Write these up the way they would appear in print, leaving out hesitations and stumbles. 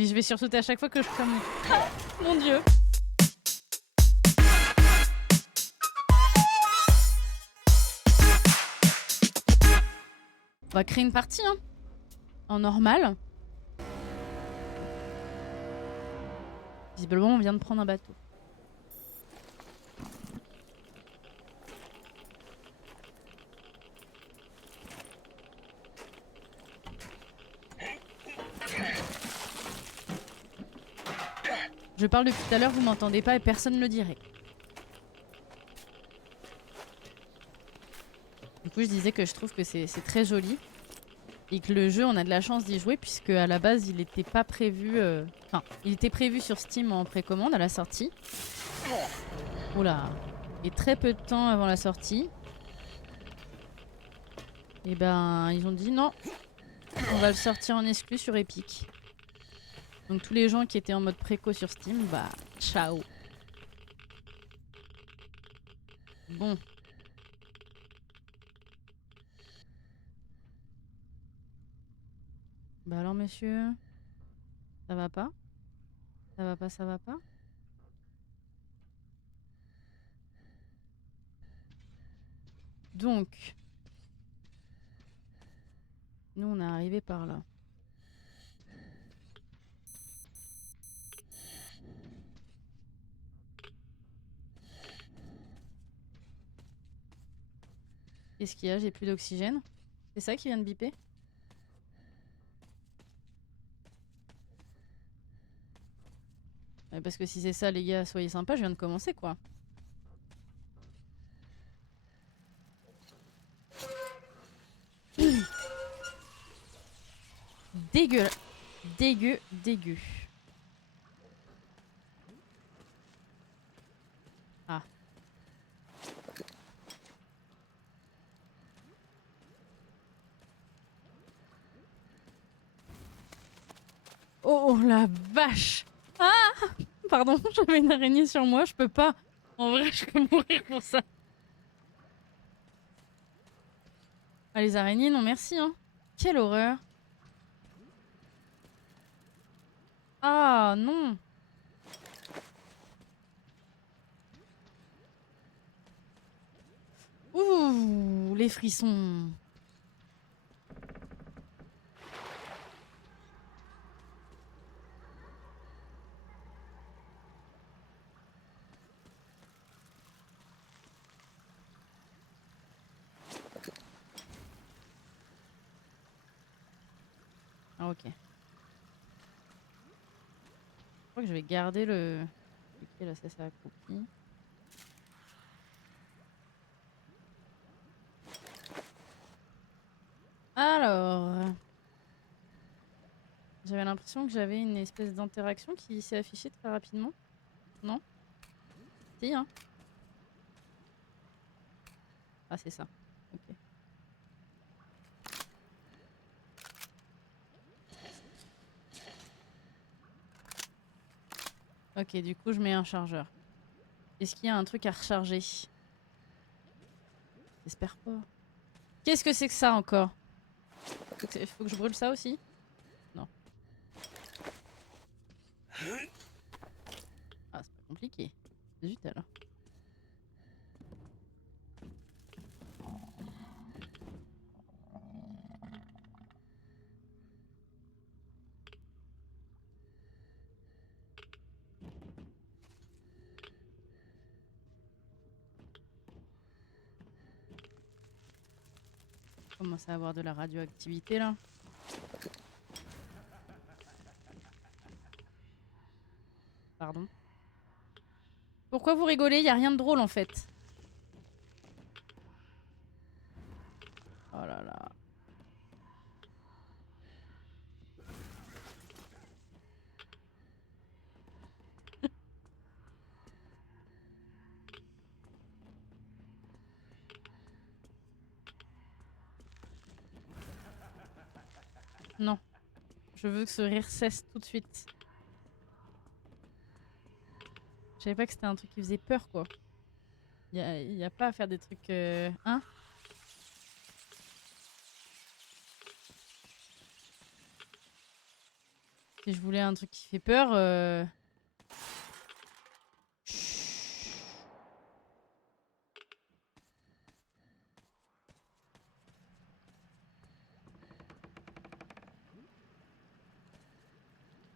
Mais je vais sursauter à chaque fois que je prends mon... Ah, mon dieu. On va créer une partie, hein. En normal. Visiblement, on vient de prendre un bateau. Je parle depuis tout à l'heure, vous m'entendez pas et personne ne le dirait. Du coup, je disais que je trouve que c'est très joli. Et que le jeu, on a de la chance d'y jouer puisque à la base, il n'était pas prévu... Enfin, il était prévu sur Steam en précommande à la sortie. Oula. Et très peu de temps avant la sortie. Et ben, ils ont dit non. On va le sortir en exclu sur Epic. Donc tous les gens qui étaient en mode préco sur Steam, bah, ciao. Bon. Bah alors, monsieur, ça va pas? Ça va pas, ça va pas? Donc, nous, on est arrivé par là. Qu'est-ce qu'il y a? J'ai plus d'oxygène. C'est ça qui vient de biper? Ouais, parce que si c'est ça, les gars, soyez sympas, je viens de commencer, quoi. Dégueu. Dégueu, dégueu. Ah. Oh la vache! Ah! Pardon, j'avais une araignée sur moi, je peux pas. En vrai, je peux mourir pour ça. Ah, les araignées, non merci, hein. Quelle horreur. Ah, non. Ouh, les frissons. Ah, ok. Je crois que je vais garder le... Ok, là, ça accroupi. Alors... J'avais l'impression que j'avais une espèce d'interaction qui s'est affichée très rapidement. Non? Si, hein? Ah, c'est ça. Ok. Ok, du coup, je mets un chargeur. Est-ce qu'il y a un truc à recharger? J'espère pas. Qu'est-ce que c'est que ça encore? Faut que je brûle ça aussi? Non. Ah, c'est pas compliqué. Zut alors. Je commence à avoir de la radioactivité là. Pardon. Pourquoi vous rigolez? Y a rien de drôle en fait. Oh là là. Non. Je veux que ce rire cesse tout de suite. Je savais pas que c'était un truc qui faisait peur quoi. Y a pas à faire des trucs... Hein? Si je voulais un truc qui fait peur...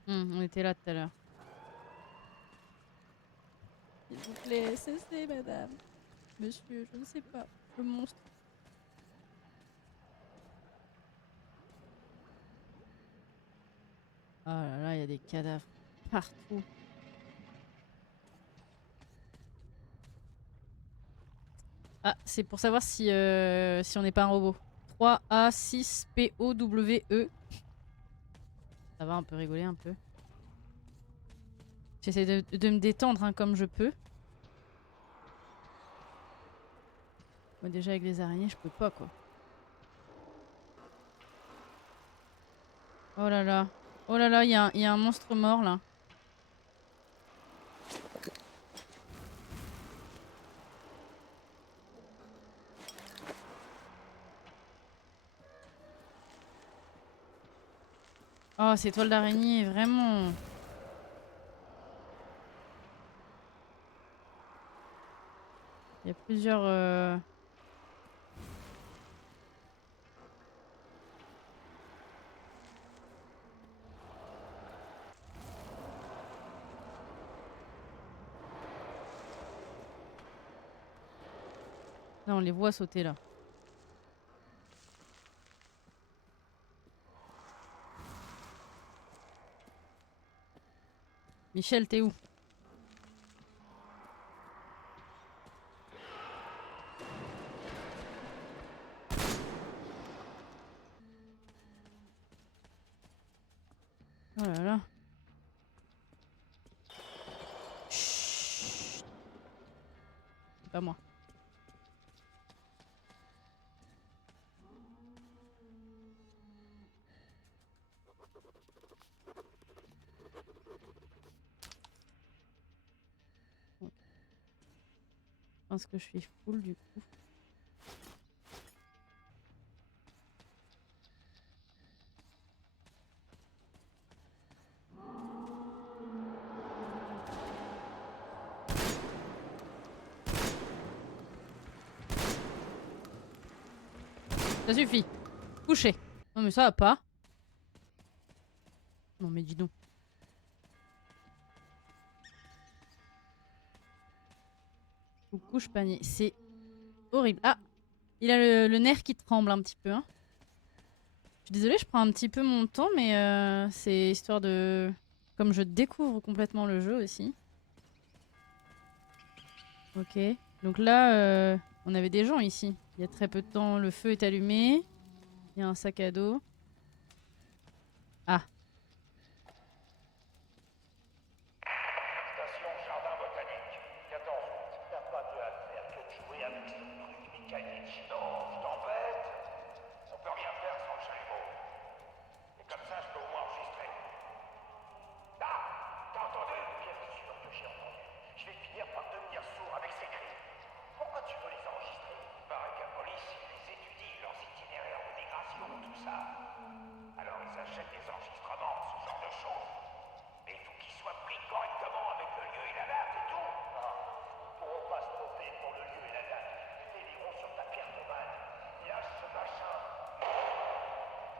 on était là tout à l'heure. S'il vous plaît, cessez, madame. Monsieur, je ne sais pas. Le monstre. Oh là là, il y a des cadavres partout. Ah, c'est pour savoir si, si on n'est pas un robot. 3A6POWE. Ça va, on peut rigoler un peu. J'essaie de me détendre hein, comme je peux. Moi déjà avec les araignées, je peux pas quoi. Oh là là. Oh là là, il y a un monstre mort là. Oh, ces toiles d'araignée, vraiment. Il y a plusieurs... Là, on les voit sauter là. Michel, t'es où? Oh là là. Chut. C'est pas moi. Bon. Je pense que je suis full du coup. Ça suffit. Couché. Non mais ça va pas. Non mais dis donc. Couche panier. C'est horrible. Ah, il a le nerf qui tremble un petit peu. Hein. Je suis désolée, je prends un petit peu mon temps, mais c'est histoire de... Comme je découvre complètement le jeu aussi. Ok. Donc là, on avait des gens ici. Il y a très peu de temps, le feu est allumé. Il y a un sac à dos. Ah. Station Jardin Botanique, 14 août. T'as pas de à faire que de jouer avec ce truc mécanique. Non, je t'embête. On peut rien faire sans le chalumeau. Et comme ça, je peux au moins enregistrer. Ah, t'as entendu? Bien sûr que j'ai entendu. Je vais finir par devenir sourd avec ces cris. Pourquoi tu veux les enregistrer? Il paraît qu'à police, ils étudient leurs itinéraires de migration, tout ça. Alors ils achètent des enregistrements, ce genre de choses. Mais il faut qu'ils soient pris correctement avec le lieu et la date et tout. Ah, ils pourront pas se tromper pour le lieu et la date. Ils déliront sur ta pierre tombale. Lâche ce machin.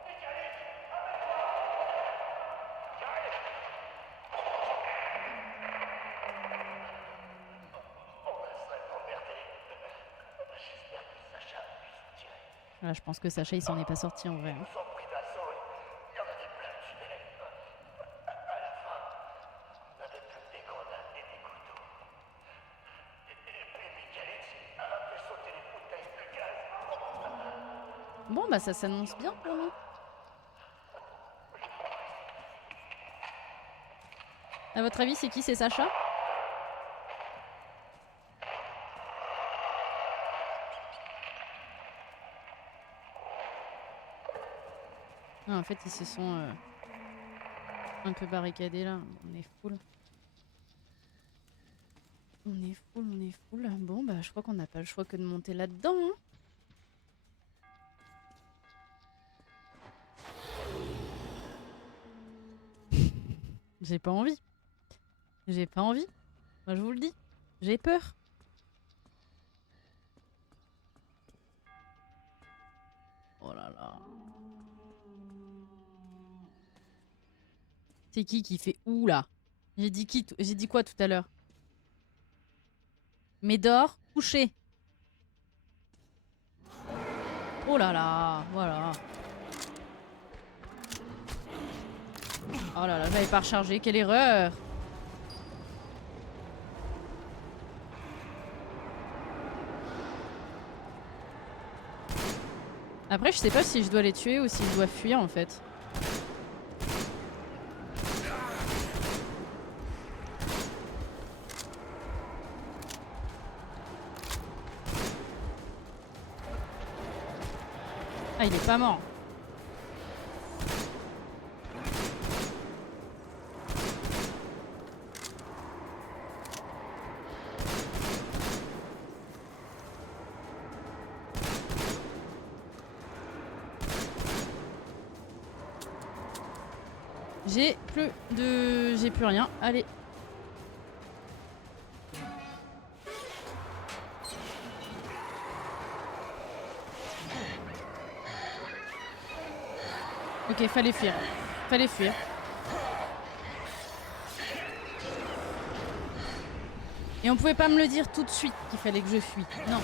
Mécanique, amène-toi. J'arrive. On va se emmerder. J'espère que Sacha puisse tirer. Là, je pense que Sacha, il s'en est pas sorti en vrai. Ils Hein. nous ont pris d'assaut. Il y en avait plein de tunnels. À la fin, on avait plus des grenades et des couteaux. Et puis Michaelis a fait sauter les bouteilles de gaz. Bon, bah ça s'annonce bien pour nous. À votre avis, c'est qui? C'est Sacha? Ah, en fait, ils se sont un peu barricadés là. On est full. On est full, on est full. Bon, bah je crois qu'on n'a pas le choix que de monter là-dedans. Hein. J'ai pas envie. J'ai pas envie. Moi je vous le dis. J'ai peur. Oh là là. C'est qui fait où là? J'ai dit qui? J'ai dit quoi tout à l'heure? Médor, couché. Oh là là, voilà. Oh là là, j'avais pas rechargé, quelle erreur! Après, je sais pas si je dois les tuer ou si je dois fuir en fait. Ah, il est pas mort. J'ai plus rien. Allez. Ok, fallait fuir. Fallait fuir. Et on pouvait pas me le dire tout de suite qu'il fallait que je fuis. Non.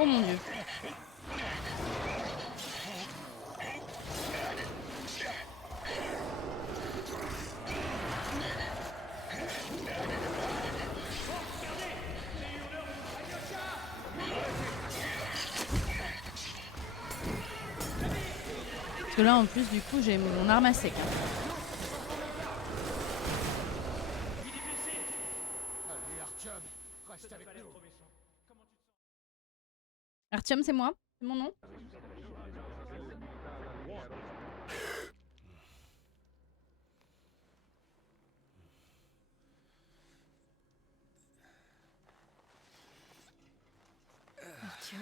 Oh mon dieu. Parce que là en plus du coup j'ai mon arme à sec. Hein. Artyom, c'est moi? C'est mon nom? Artyom,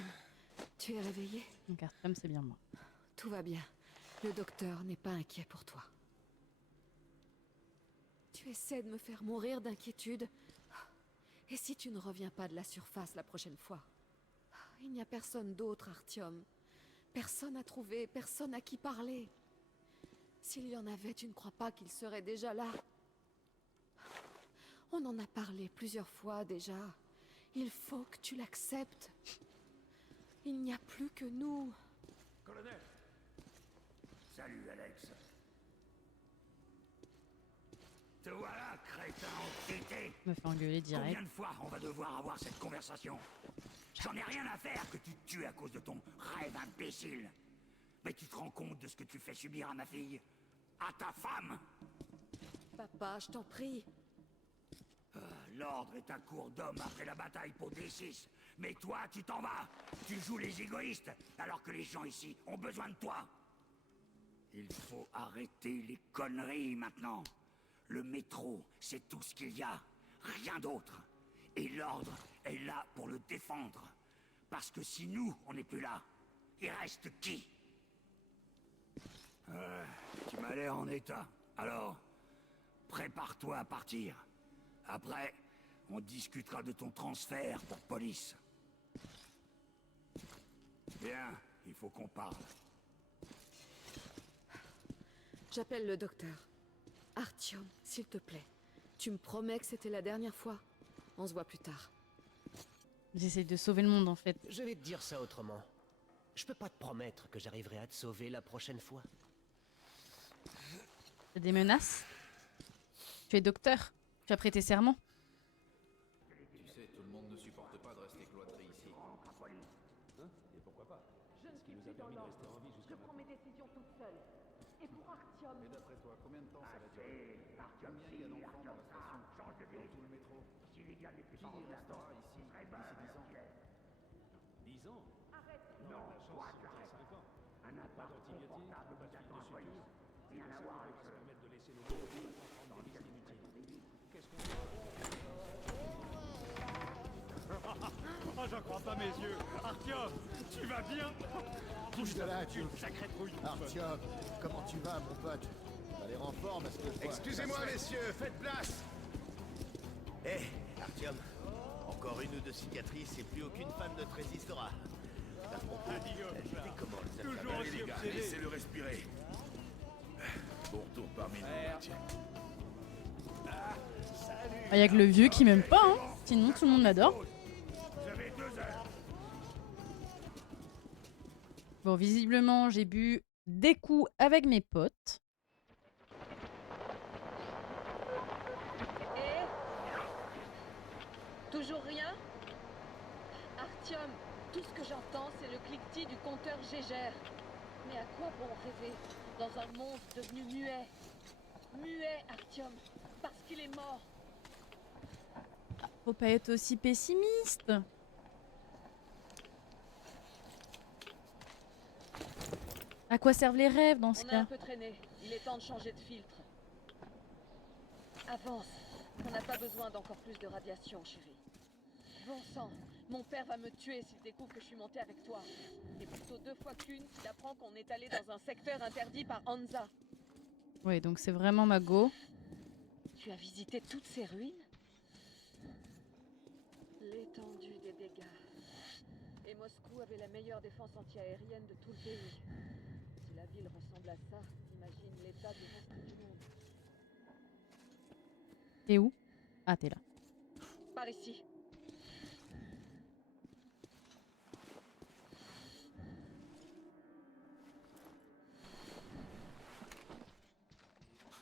tu es réveillé? Donc Artyom, c'est bien moi. Tout va bien. Le docteur n'est pas inquiet pour toi. Tu essaies de me faire mourir d'inquiétude. Et si tu ne reviens pas de la surface la prochaine fois? Il n'y a personne d'autre, Artyom. Personne à trouver, personne à qui parler. S'il y en avait, tu ne crois pas qu'il serait déjà là? On en a parlé plusieurs fois déjà. Il faut que tu l'acceptes. Il n'y a plus que nous. Colonel! Salut, Alex. Te voilà, crétin entêté! Je me fais engueuler direct. Combien de fois on va devoir avoir cette conversation? J'en ai rien à faire que tu te tues à cause de ton rêve imbécile. Mais tu te rends compte de ce que tu fais subir à ma fille? À ta femme? Papa, je t'en prie. L'ordre est un cours d'homme après la bataille pour D6. Mais toi, tu t'en vas. Tu joues les égoïstes, alors que les gens ici ont besoin de toi. Il faut arrêter les conneries maintenant. Le métro, c'est tout ce qu'il y a. Rien d'autre. Et l'ordre est là pour le défendre. Parce que si nous, on n'est plus là, il reste qui? Tu m'as l'air en état. Alors, prépare-toi à partir. Après, on discutera de ton transfert pour police. Bien, il faut qu'on parle. J'appelle le docteur. Artyom, s'il te plaît. Tu me promets que c'était la dernière fois. On se voit plus tard. J'essaie de sauver le monde en fait. Je vais te dire ça autrement. Je peux pas te promettre que j'arriverai à te sauver la prochaine fois. T'as des menaces? Tu es docteur. Tu as prêté serment. Tu sais, tout le monde ne supporte pas de rester cloîtré ici. Hein? Et pourquoi pas? Je ne suis plus dans l'ordre. Je prends mes décisions toute seule. Et pour Artyom... Mais d'après toi, combien de temps ça va durer? Combien il y a d'enfants dans la station? Dans tout le métro? Qui restera ici d'ici 10 ans? 10 ans? Arrête! Non, la chance, c'est 5 ans. Un appart confortable peut attendre un peu. Rien à voir avec ça. Se permettre de laisser nos enfants prendre des risques inutiles. Qu'est-ce qu'on fait? Oh, j'en crois pas mes yeux. Artyom, tu vas bien? Bouge de là, tu Une sacrée trouille. Artyom, comment tu vas, mon pote? T'as l'air renforts parce que... Excusez-moi, messieurs, faites place. Hé, Artyom, encore une ou deux cicatrices et plus aucune fan ne te résistera. Par contre, c'était comment les affaires? Toujours Allez aussi les gars, obsédé. laissez-le respirer. Bon retour parmi nous, Martin. Il y a que le vieux qui m'aime pas, hein. Sinon tout le monde m'adore. Vous avez 2 heures. Bon, visiblement, j'ai bu des coups avec mes potes. Et toujours rien? Artyom, tout ce que j'entends, c'est le cliquetis du compteur Gégère. Mais à quoi bon rêver dans un monde devenu muet? Muet, Artyom, parce qu'il est mort. Faut pas être aussi pessimiste. À quoi servent les rêves dans ce On a un cas? peu traîné. Il est temps de changer de filtre. Avance. On n'a pas besoin d'encore plus de radiation, chérie. Bon sang, mon père va me tuer s'il découvre que je suis montée avec toi. Et plutôt 2 fois qu'une s'il apprend qu'on est allé dans un secteur interdit par Hansa. Oui, donc c'est vraiment ma go. Tu as visité toutes ces ruines? L'étendue des dégâts. Et Moscou avait la meilleure défense antiaérienne de tout le pays. Si la ville ressemble à ça, imagine l'état du reste du monde. T'es où? Ah, t'es là. Par ici.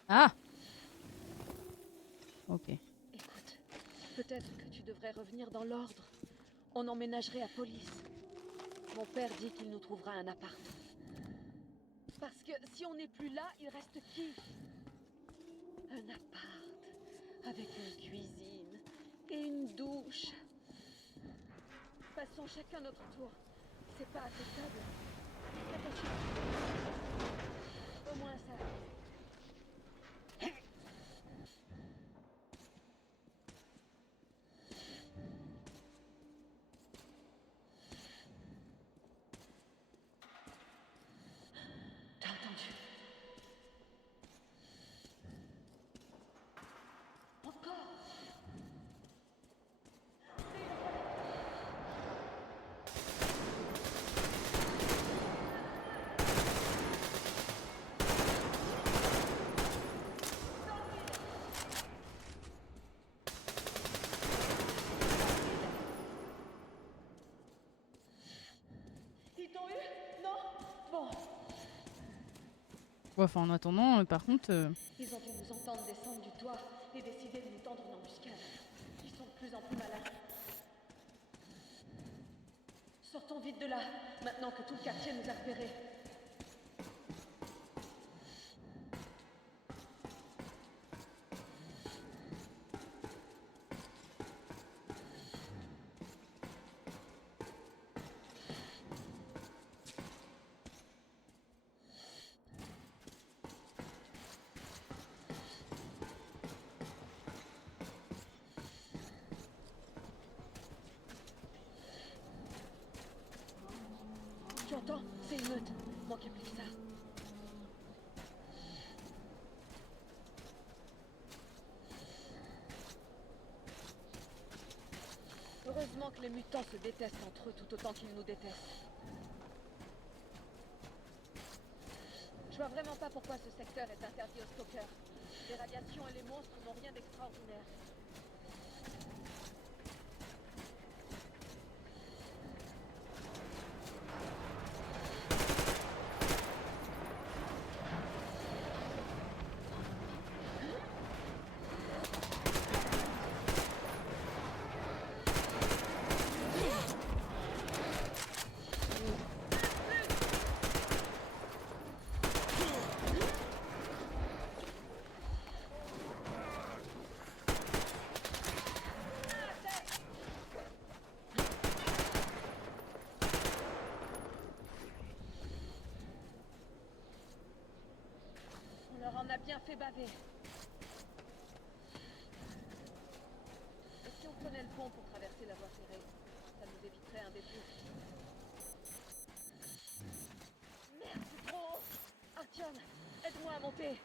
Ah! Ok. Écoute, peut-être que tu devrais revenir dans l'ordre. On emménagerait à police. Mon père dit qu'il nous trouvera un appart. Parce que si on n'est plus là, il reste qui? Un appart. Avec une cuisine. Et une douche. Passons chacun notre tour. C'est pas acceptable. Attention. Au moins ça. T'as entendu? Encore? Ils t'ont eu? Non? Bon. Ouais, enfin, en attendant, par contre... Ils ont dû nous entendre descendre du toit et décider de nous tendre une embuscade. Ils sont de plus en plus malins. Sortons vite de là, maintenant que tout le quartier nous a repérés. Tu entends? C'est une meute. Manquez plus que ça. Heureusement que les mutants se détestent entre eux tout autant qu'ils nous détestent. Je vois vraiment pas pourquoi ce secteur est interdit aux stalkers. Les radiations et les monstres n'ont rien d'extraordinaire. On leur en a bien fait baver. Et si on prenait le pont pour traverser la voie ferrée, ça nous éviterait un détour. Merde, c'est trop haut. Artyom, aide-moi à monter.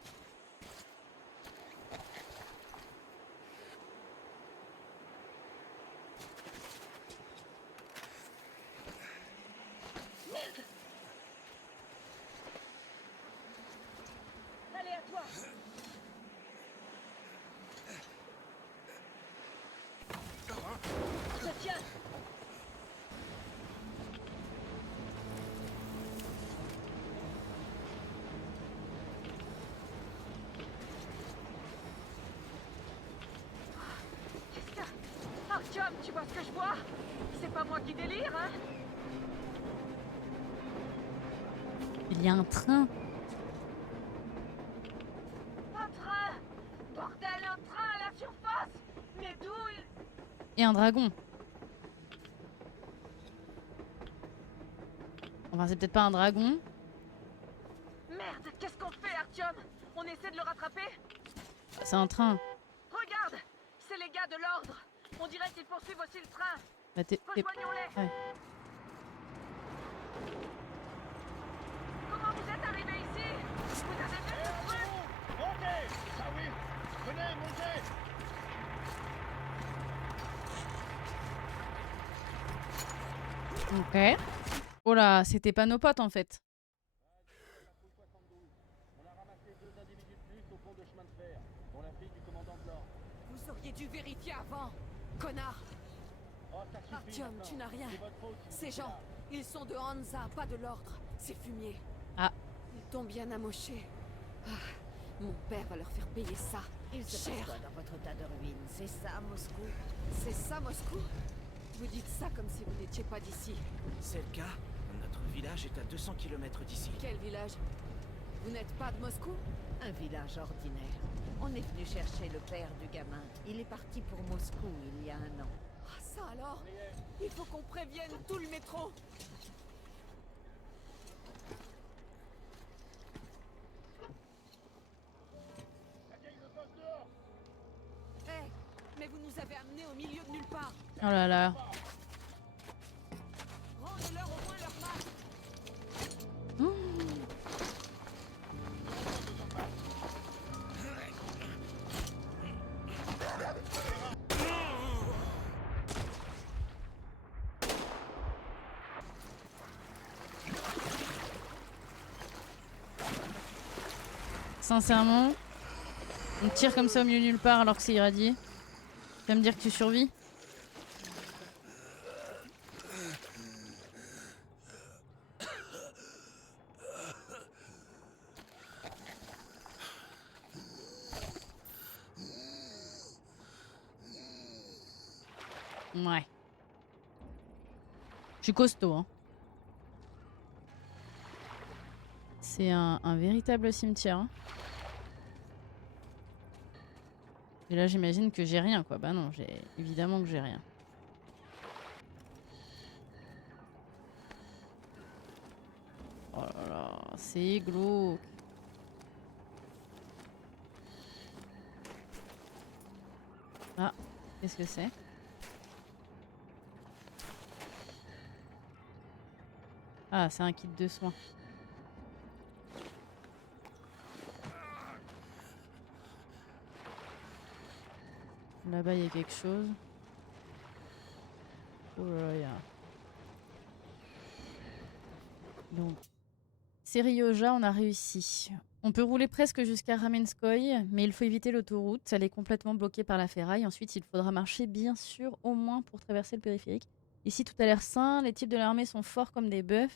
Tu vois ce que je vois? C'est pas moi qui délire, hein? Il y a un train. Un train! Bordel, un train à la surface! Mais d'où il... Et un dragon. Enfin, c'est peut-être pas un dragon. Merde, qu'est-ce qu'on fait, Artyom? On essaie de le rattraper? C'est un train. Regarde! C'est les gars de l'ordre! On dirait qu'ils poursuivent aussi le train! Bah, Rejoignons-les! Ouais. Comment vous êtes arrivés ici? Vous avez vu ce truc? Montez! Ah oui! Venez, montez! Ok. Oh là, c'était pas nos potes en fait. On a ramassé 2 individus de plus au pont de chemin de fer, dont la fille du commandant de l'ordre. Vous auriez dû vérifier avant, connard. Oh, ça suffit Artyom, maintenant. tu n'as rien. C'est votre faute. Ces gens, ils sont de Hansa, pas de l'ordre. C'est fumier. Ah. Ils t'ont bien amoché. Ah, mon père va leur faire payer ça. Il se passe Cher. quoi dans votre tas de ruines? C'est ça, Moscou? C'est ça, Moscou? Vous dites ça comme si vous n'étiez pas d'ici. C'est le cas. Notre village est à 200 km d'ici. Quel village? Vous n'êtes pas de Moscou? Un village ordinaire. On est venu chercher le père du gamin. Il est parti pour Moscou il y a 1 an. Ah, ça alors? Il faut qu'on prévienne tout le métro. Hé, mais vous nous avez amenés au milieu de nulle part. Oh là là. Rendez-leur au moins leur masque. Sincèrement, on tire comme ça au milieu de nulle part alors que c'est irradié. Tu vas me dire que tu survis? Ouais. Je suis costaud, hein. C'est un véritable cimetière. Hein. Et là, j'imagine que j'ai rien, quoi. Bah non, évidemment que j'ai rien. Oh là là, c'est glauque. Ah, qu'est-ce que c'est? Ah, c'est un kit de soins. Là-bas, il y a quelque chose. Oh là là, il y a... Donc, Serioja, on a réussi. On peut rouler presque jusqu'à Ramenskoye, mais il faut éviter l'autoroute. Elle est complètement bloquée par la ferraille. Ensuite, il faudra marcher, bien sûr, au moins pour traverser le périphérique. Ici, tout a l'air sain. Les types de l'armée sont forts comme des bœufs.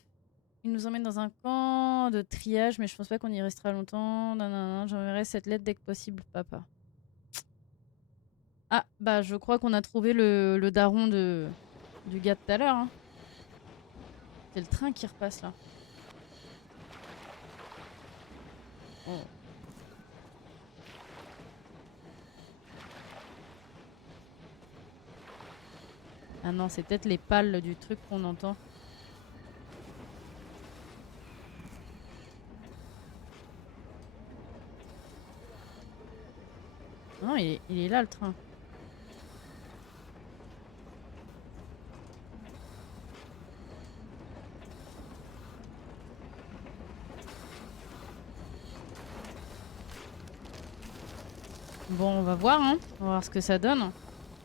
Ils nous emmènent dans un camp de triage, mais je pense pas qu'on y restera longtemps. J'enverrai cette lettre dès que possible, papa. Ah, bah je crois qu'on a trouvé le daron du gars de tout à l'heure. Hein. C'est le train qui repasse là. Oh. Ah non, c'est peut-être les pales du truc qu'on entend. Non, il est là le train. Bon, on va voir, hein. On va voir ce que ça donne.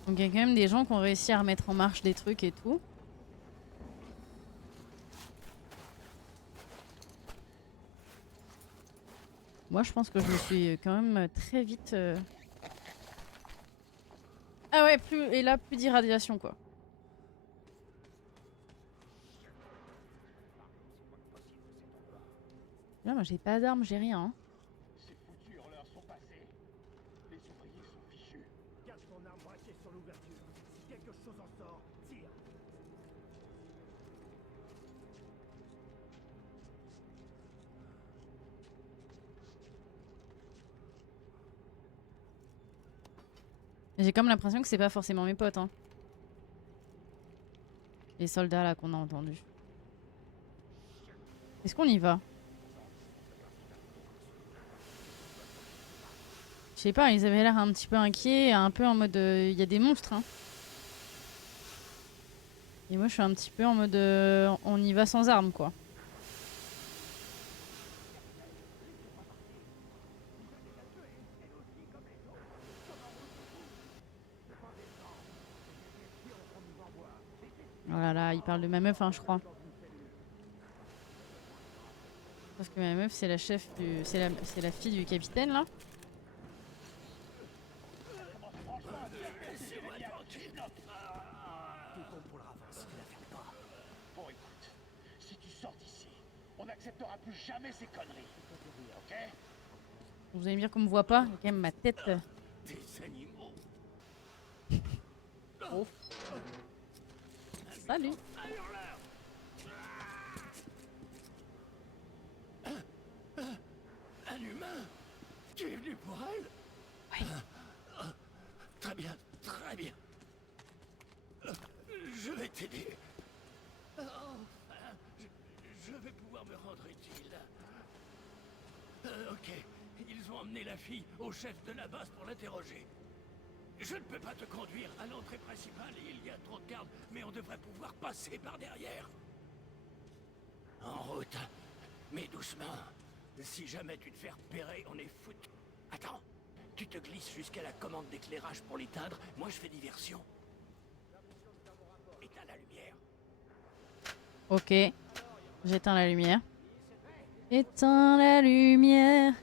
Donc il y a quand même des gens qui ont réussi à remettre en marche des trucs et tout. Moi, je pense que je me suis quand même très vite... Ah ouais, et là, plus d'irradiation, quoi. Là, moi, j'ai pas d'armes, j'ai rien. Hein. Ces foutues horreurs sont passées. Les ouvriers sont fichus. Garde ton arme braquée sur l'ouverture. Si quelque chose en sort, tire. J'ai comme l'impression que c'est pas forcément mes potes, hein. Les soldats là qu'on a entendus. Est-ce qu'on y va? Je sais pas, ils avaient l'air un petit peu inquiets, un peu en mode il y a des monstres, hein. Et moi je suis un petit peu en mode on y va sans armes, quoi. Voilà, là, il parle de ma meuf, hein, je crois. Parce que ma meuf, c'est la chef du... C'est la fille du capitaine, là. Bon, écoute, si tu sors d'ici, on n'acceptera plus jamais ces conneries. Ok? Vous allez me dire qu'on me voit pas. Il y a quand même ma tête. Des animaux. Oh. Salut. Un humain? Tu es venu pour elle? Oui. Très bien, très bien. Je vais t'aider. Je vais pouvoir me rendre utile. Ok, ils ont emmené la fille au chef de la base pour l'interroger. Je ne peux pas te conduire à l'entrée principale, il y a trop de gardes, mais on devrait pouvoir passer par derrière. En route, mais doucement. Si jamais tu te fais repérer, on est foutu. Attends, tu te glisses jusqu'à la commande d'éclairage pour l'éteindre, moi je fais diversion. Éteins la lumière. Ok. J'éteins la lumière. Éteins la lumière.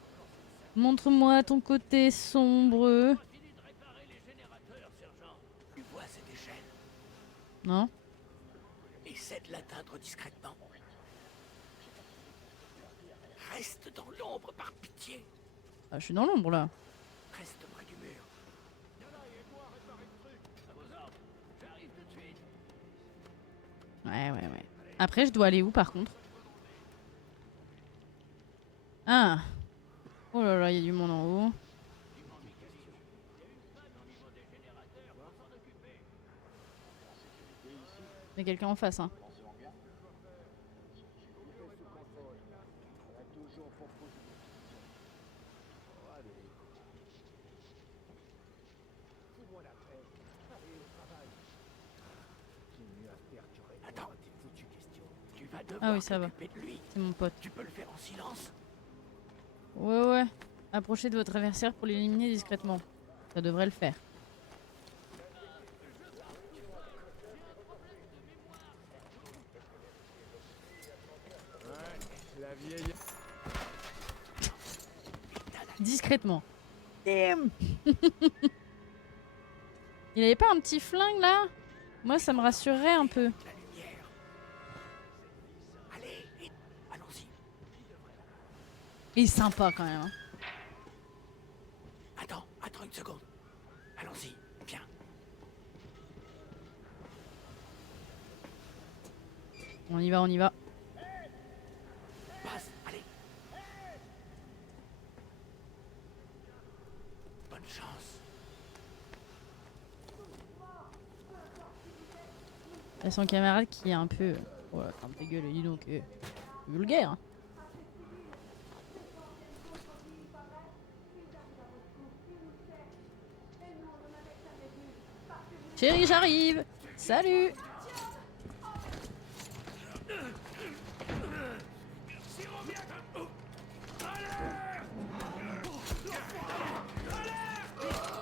Montre-moi ton côté sombre. Continue de réparer les générateurs, sergent. Tu vois cette échelle? Non? Essaie de l'atteindre discrètement. Reste dans l'ombre, par pitié. Ah, je suis dans l'ombre, là. Reste près du mur. À vos ordres. J'arrive tout de suite. Ouais. Après, je dois aller où, par contre? Ah. Oh là là, il y a du monde en haut. Il y a quelqu'un en face, hein. Attends. Tu vas devoir Ah oui, ça va. t'occuper de lui. C'est mon pote. Tu peux le faire en silence. Ouais. Approchez de votre adversaire pour l'éliminer discrètement. Ça devrait le faire. La vieille. Discrètement. Damn. Il avait pas un petit flingue là? Moi ça me rassurerait un peu. La lumière. Allez, allons-y. Il est sympa quand même, hein. Attends une seconde. Allons-y, viens. On y va. Passe, allez. Bonne chance. Il y a son camarade qui est un peu... Ouais, un peu gueule, dis donc. Vulgaire. Hein. Chérie, j'arrive. Salut.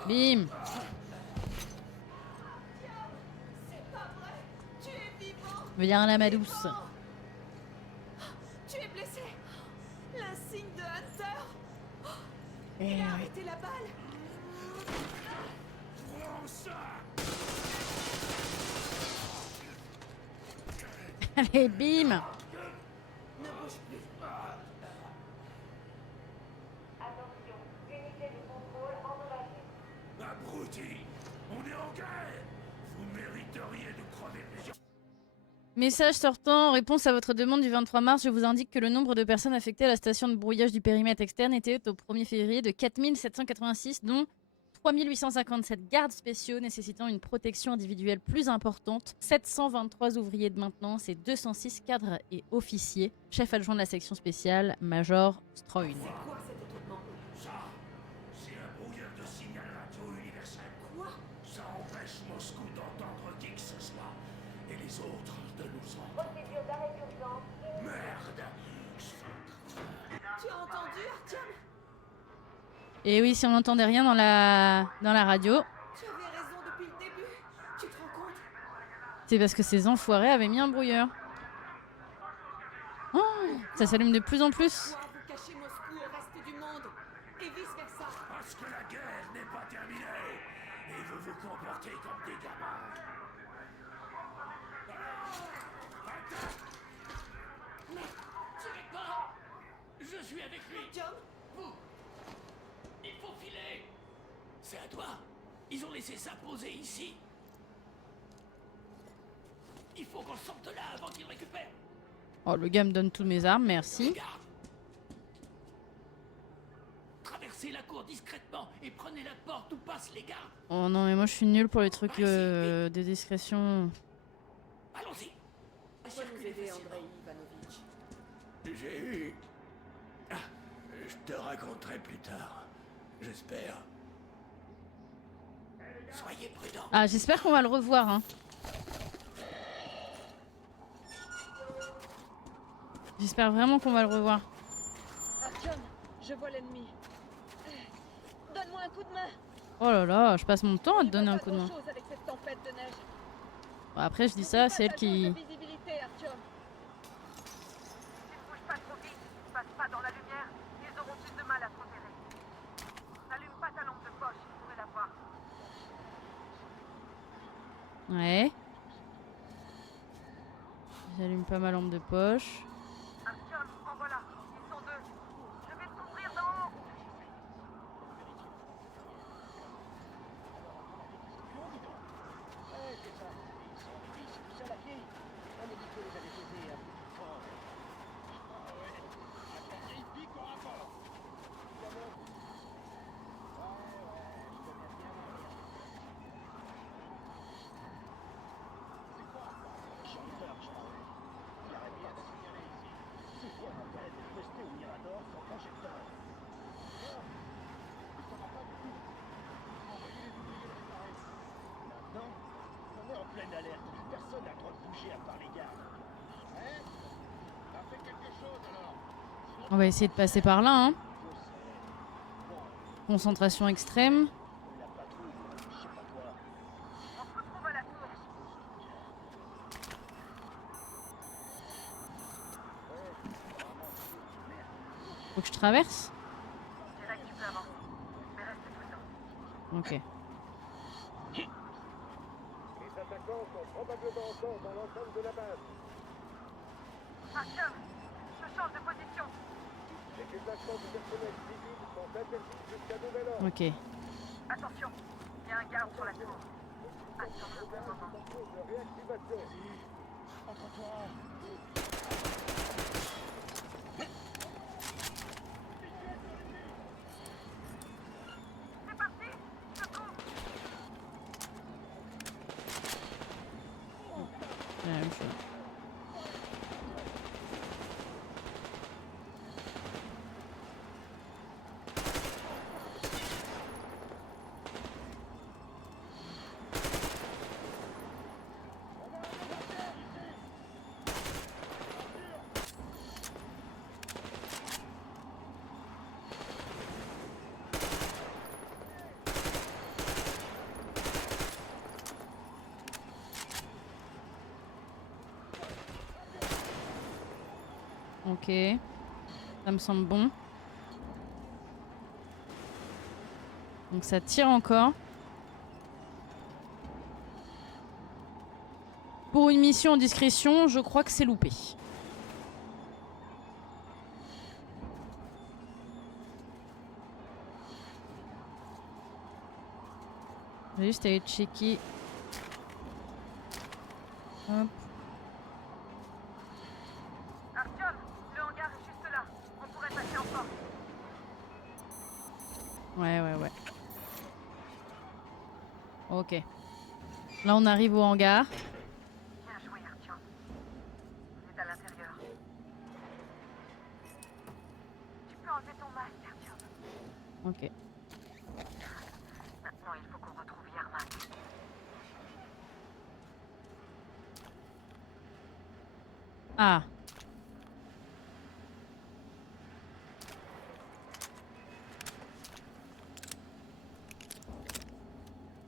Bim. Viens là, ma douce. Tu es blessé. L'insigne de Hunter. Eh Il a ouais. arrêté la balle. Allez, bim. Attention, unité de contrôle endommagée. Abruti, on est en guerre. Vous mériteriez de crever plusieurs. Message sortant, en réponse à votre demande du 23 mars, je vous indique que le nombre de personnes affectées à la station de brouillage du périmètre externe était au 1er février de 4786, dont 3857 gardes spéciaux nécessitant une protection individuelle plus importante, 723 ouvriers de maintenance et 206 cadres et officiers. Chef adjoint de la section spéciale, Major Stroin. Ça, c'est un brouilleur de signal radio universel. Quoi? Ça empêche Moscou d'entendre qui que ce soit. Et les autres de nous entendre. Procédure d'arrêt d'urgence. Merde. Tu as entendu, Artyom? Et oui, si on n'entendait rien dans la radio, Tu avais raison depuis le début. Tu te rends compte? c'est parce que ces enfoirés avaient mis un brouilleur. Oh, ça s'allume de plus en plus. Pourquoi vous cachez Moscou au reste du monde? Et vice-versa. Parce que la guerre n'est pas terminée. Et vous vous comportez comme des gamins. Mais Tirez pas. Je suis avec lui. Artyom, Vous. Il faut filer. C'est à toi. Ils ont laissé ça poser ici. Il faut qu'on sorte de là avant qu'ils récupèrent. Oh, le gars me donne toutes mes armes, merci. Regarde. Traversez la cour discrètement et prenez la porte où passent les gardes. Oh non, mais moi je suis nulle pour les trucs de discrétion. Allons-y. on va nous aider, Andrei Ivanovitch. J'ai eu... Ah, je te raconterai plus tard. J'espère. Soyez prudents. Ah, j'espère qu'on va le revoir, hein. J'espère vraiment qu'on va le revoir. Artyom, je vois l'ennemi. Donne-moi un coup de main. Oh là là, je passe mon temps à te Il donner va un pas coup de main. grand-chose avec cette tempête de neige. Bon, après, je dis ça, c'est elle qui... De visibilité, Artyom. S'ils ne bougent pas trop vite, ne passent pas dans la lumière, ils auront plus de mal à se repérer. N'allume pas ta lampe de poche, ils pourraient la voir. Ouais. J'allume pas ma lampe de poche. Artyom, en voilà, ils sont deux. Je vais te couvrir d'en haut. On va essayer de passer par là, hein. Concentration extrême. On se retrouve à la tour. Faut que je traverse? Je dirais que tu peux avancer, mais reste prudent. Ok. Les attaquants sont probablement encore dans l'enceinte de la base. Artyom, je change de position. Les déplacements du personnel civil sont interdits jusqu'à nouvel ordre. Ok. Attention, il y a un garde sur la tour. Attends le bon moment. De réactivation. C'est parti, secours. La même chose. Ok. Ça me semble bon. Donc ça tire encore. Pour une mission en discrétion, je crois que c'est loupé. Je vais juste aller checker Hop. Artyom, le hangar est juste là. On pourrait passer en force. Ouais. Ok. Là, on arrive au hangar. Bien joué, Artyom. Vous êtes à l'intérieur. Tu peux enlever ton masque, Artyom. Ok. Maintenant, il faut qu'on retrouve Yarmak. Ah.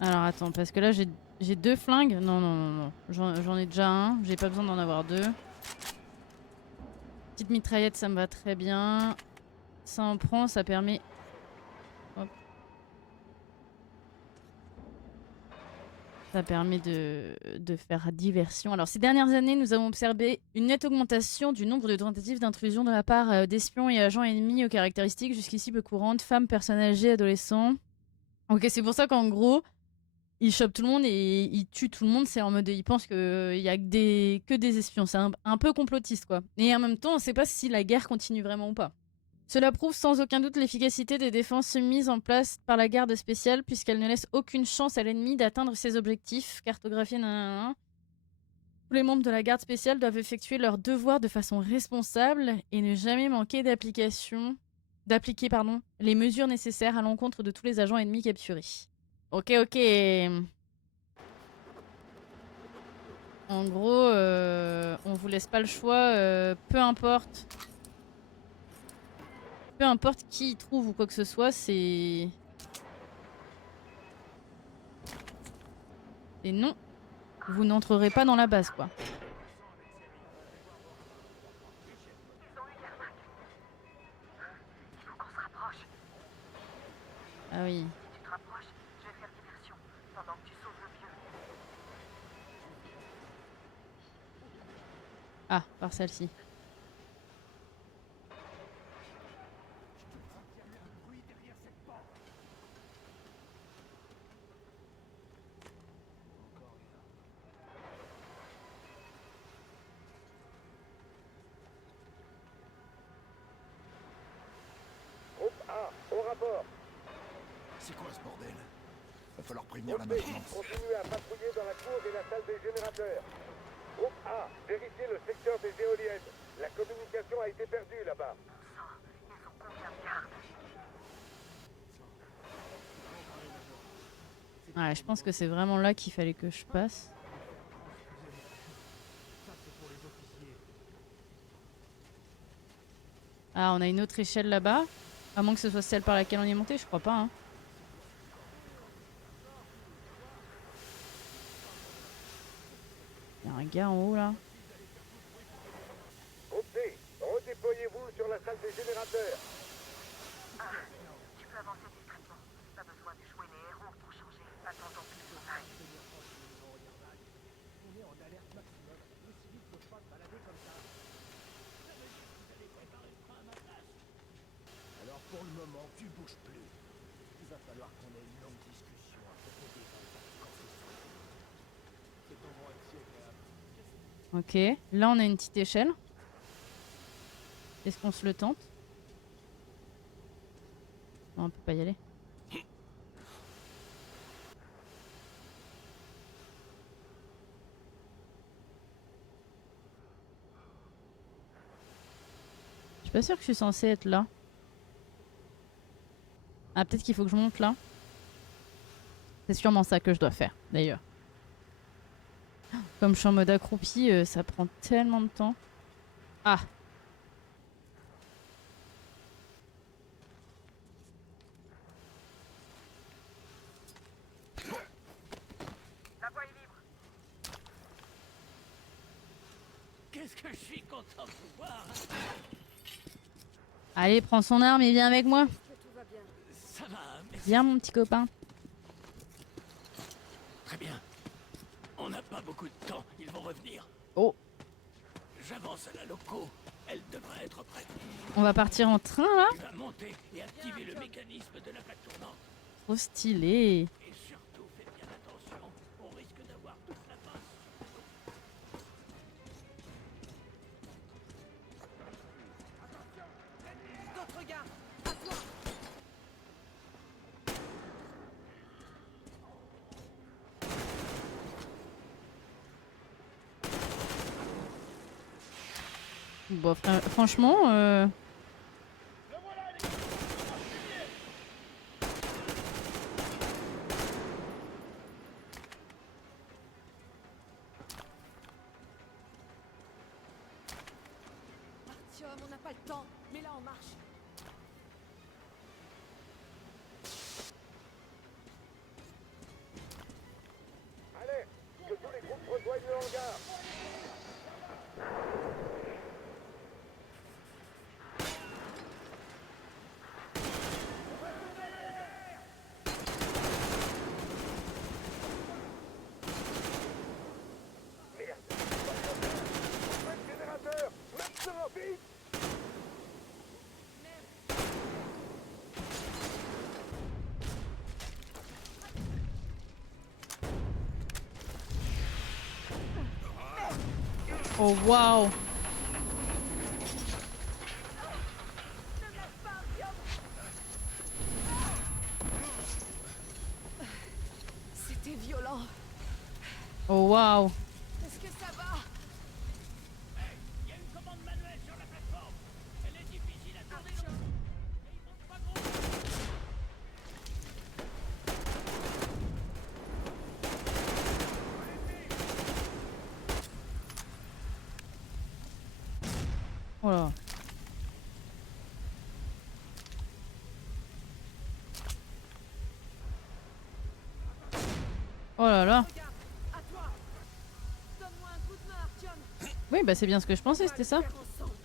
Alors attends, parce que là j'ai 2 flingues. Non. J'en ai déjà un. J'ai pas besoin d'en avoir 2. Petite mitraillette, ça me va très bien. Ça en prend, ça permet... Hop. Ça permet de faire diversion. Alors ces dernières années, nous avons observé une nette augmentation du nombre de tentatives d'intrusion de la part d'espions et agents ennemis aux caractéristiques jusqu'ici peu courantes, femmes, personnes âgées, adolescents. Ok, c'est pour ça qu'en gros, ils chopent tout le monde et ils tuent tout le monde. C'est en mode, ils pensent qu'il y a que des espions. C'est un peu complotiste, quoi. Et en même temps, on sait pas si la guerre continue vraiment ou pas. Cela prouve sans aucun doute l'efficacité des défenses mises en place par la garde spéciale, puisqu'elle ne laisse aucune chance à l'ennemi d'atteindre ses objectifs. Cartographier, nanana. Tous les membres de la garde spéciale doivent effectuer leur devoir de façon responsable et ne jamais manquer d'appliquer les mesures nécessaires à l'encontre de tous les agents ennemis capturés. Ok. En gros, on vous laisse pas le choix, peu importe qui y trouve ou quoi que ce soit, c'est non. Vous n'entrerez pas dans la base, quoi. Ils ont eu Yarmak. Il faut qu'on se rapproche. Ah oui. Si tu te rapproches, je vais faire diversion pendant que tu sauves le vieux. Ah, par celle-ci. Groupe A, au rapport. C'est quoi ce bordel? Va falloir prévenir la Groupe B, maintenance. continuez à patrouiller dans la cour et la salle des générateurs. Groupe A, vérifiez le secteur des éoliennes. La communication a été perdue là-bas. Ils ont combien de gardes? Ouais, je pense que c'est vraiment là qu'il fallait que je passe. Ah, on a une autre échelle là-bas. À moins que ce soit celle par laquelle on est monté, je crois pas. Hein. Il y a un gars en haut là. Groupe C, redéployez-vous sur la salle des générateurs. Tu peux avancer discrètement. Pas besoin de jouer les héros pour changer. Attendons que tout aille. Alors pour le moment, tu bouges plus. Il va falloir qu'on ait une longue discussion à propos des Ok, là on a une petite échelle. Est-ce qu'on se le tente? Non, on peut pas y aller. Je suis pas sûre que je suis censée être là. Ah, peut-être qu'il faut que je monte là. C'est sûrement ça que je dois faire, d'ailleurs. Comme je suis en mode accroupi, ça prend tellement de temps. Ah! La voie est libre. Qu'est-ce que je suis content de vous voir. Allez, prends son arme et viens avec moi. Que tout va bien. Ça va, mais Viens, mon petit copain. très bien. On n'a pas beaucoup de temps, ils vont revenir. Oh, J'avance à la loco, elle devrait être prête. on va partir en train là? Tu vas monter et activer le mécanisme de la plaque tournante. Trop stylé. Et surtout, faites bien attention, on risque d'avoir toute la base. Bon, franchement... Artyom, on n'a pas le temps. Mais là, on marche. Allez, que tous les groupes rejoignent le hangar. Générateur, maintenant, vite. Oh waouh. C'était violent. Oh waouh. Est-ce que ça va? Il y a une commande manuelle sur la plateforme. Elle est difficile à tourner dans... Et ils montent pas gros. Oh là. Oh là là. Regarde, à toi. Donne-moi un coup de main, Artyom. Oui, bah c'est bien ce que je pensais, c'était ça. On va le faire ensemble.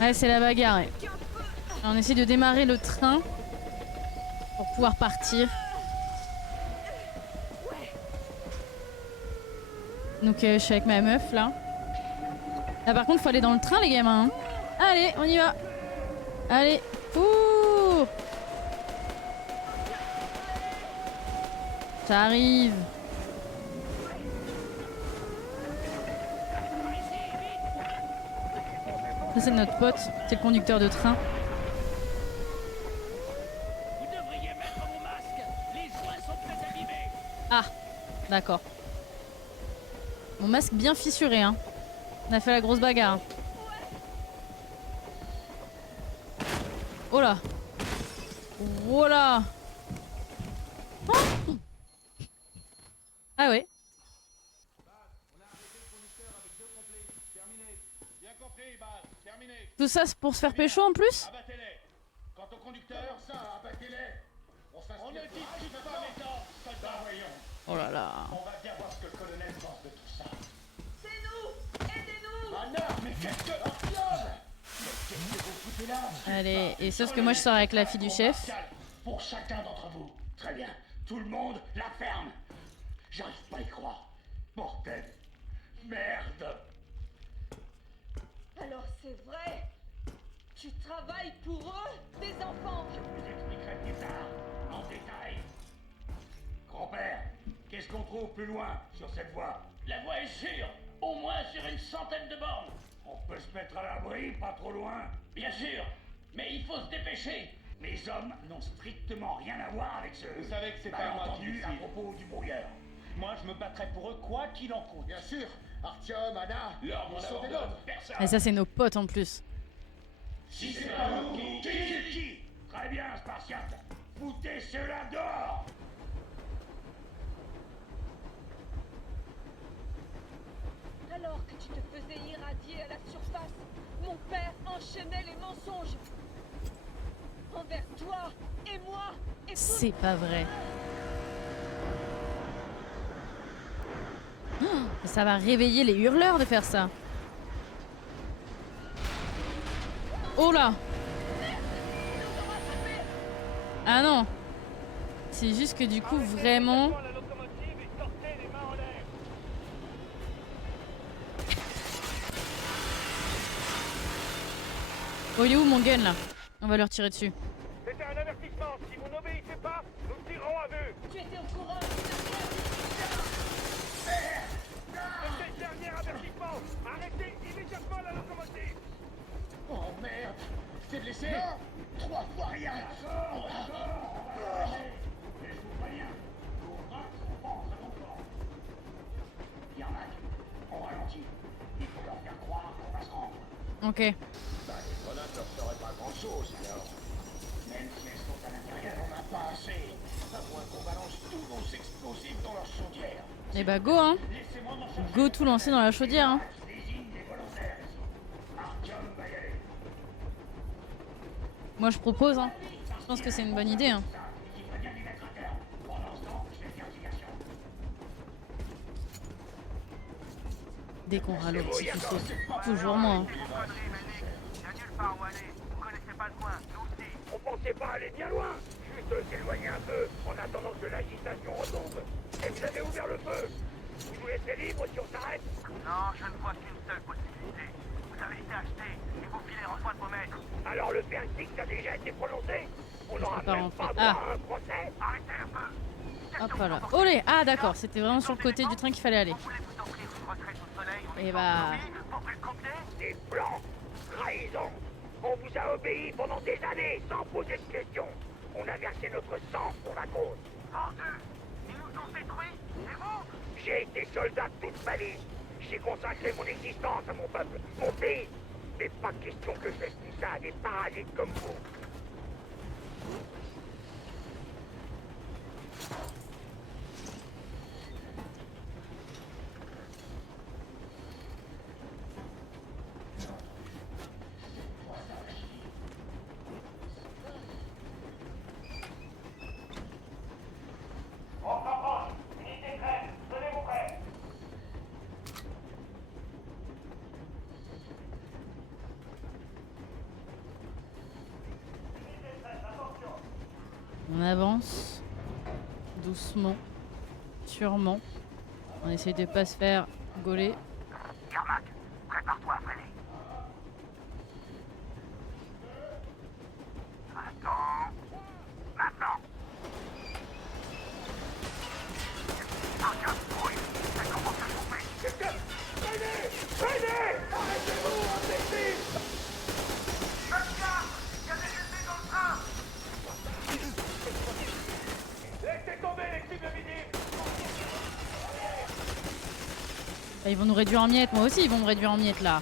Ouais, c'est la bagarre. Ouais. Qu'un peu. On essaie de démarrer le train pour pouvoir partir. Donc je suis avec ma meuf là. Là par contre faut aller dans le train les gamins. Hein. Allez, on y va. Allez. Ouh. Ça arrive. Ça c'est notre pote, c'est le conducteur de train. Vous devriez mettre vos masques. Les joints sont très abîmés. Ah, d'accord. Mon masque bien fissuré, hein. On a fait la grosse bagarre. Oh là. Oh là. Oh. Ah ouais. Bien compris, Baz. Terminé. Tout ça c'est pour se faire pécho en plus? Abattez-les. Quant au conducteur, ça, abattez-les. On ne discute pas maintenant, soldat. Voyons. Oh là là. On va bien voir ce que le colonel pense de tout ça. C'est nous! Aidez-nous! Anna, mais qu'est-ce que... Artyom! Qu'est-ce que vous foutez là? Allez, et sauf que moi je sors avec la fille du chef. Pour chacun d'entre vous. Très bien. Tout le monde, la ferme. J'arrive pas à y croire. Bordel. Merde. Alors c'est vrai! Tu travailles pour eux, des enfants! Je vous expliquerai plus tard, en détail. Grand-père, qu'est-ce qu'on trouve plus loin sur cette voie? La voie est sûre. Au moins sur une centaine de bornes. On peut se mettre à l'abri, pas trop loin. Bien sûr. Mais il faut se dépêcher. Mes hommes n'ont strictement rien à voir avec ce... Vous savez que c'est pas moi qui malentendu décide. à propos du brouilleur. Moi, je me battrai pour eux, quoi qu'il en coûte. Bien sûr, Artyom, Anna, L'ordre ils sont d'abord des de nôtres. personne. Et ça c'est nos potes en plus. Si c'est pas vous, qui? Très bien, Spartiate. Foutez cela dehors. Alors que tu te faisais irradier à la surface, mon père enchaînait les mensonges. Envers toi et moi et tout. C'est pas vrai. Oh, ça va réveiller les hurleurs de faire ça. Oh là. Ah non. C'est juste que du coup vraiment... La locomotive et sortez les mains en l'air. Oh il est où mon gun là? On va leur tirer dessus. C'était un avertissement. Si vous n'obéissez pas, nous tirerons à vue. Tu étais au courant. C'était le dernier avertissement. Arrêtez immédiatement la locomotive. Oh merde. C'est blessé? Non. 3 fois rien. Et je vous préviens, vos bras seront pas en très bon corps. Yermak, Ok. Bah, les grenades leur feraient pas grand-chose, alors. Même si elles sont à l'intérieur, on n'a pas assez. À moins qu'on balance tous nos explosifs dans leur chaudière. Et bah go hein. Laissez-moi m'en charger. Go tout lancer dans la chaudière hein. Je désigne des volontaires ici. Artyom va y aller. Moi je propose hein. Je pense que c'est une bonne idée hein. Il ferait bien d'y mettre un terme. Pendant ce temps, je vais faire diversion. Dès qu'on ralentit, tu sautes. Toujours moins. On pensait pas aller bien loin. Juste s'éloigner un peu, en attendant que l'agitation retombe. Et vous avez ouvert le feu. Vous nous laissez libre si on s'arrête? Non, je ne vois qu'une seule possibilité. Vous avez été acheté et vous filez en point de vos maîtres. Alors le verdict a déjà été prononcé? On n'aura pas même rentrer. pas Ah. droit à un procès? Arrêtez un peu. Hop là. Olé. Ah d'accord, c'était vraiment sur le côté du train qu'il fallait aller. On voulait vous offrir une retraite au soleil en Et échange bah... de vie pour le copier. Des plans, trahison. On vous a obéi pendant des années sans poser de questions. On a versé notre sang pour la cause. Mordieu, ils nous ont détruits, c'est vous. J'ai été soldat toute ma vie. J'ai consacré mon existence à mon peuple, mon pays. Mais pas question que je laisse tout ça à des parasites comme vous. On s'approche. Unité prête. Tenez-vous prêts. On avance. Doucement. Sûrement. On essaie de pas se faire gauler. Carmack, prépare-toi à freiner. Attends. Maintenant. Artyom, oui, ça commence à chauffer. Freinez! Freinez! Arrêtez-vous, imbécile! Monsieur, il y a des ennemis dans le train. Laissez tomber les cibles visibles! Ah, ils vont nous réduire en miettes. Moi aussi, ils vont me réduire en miettes là.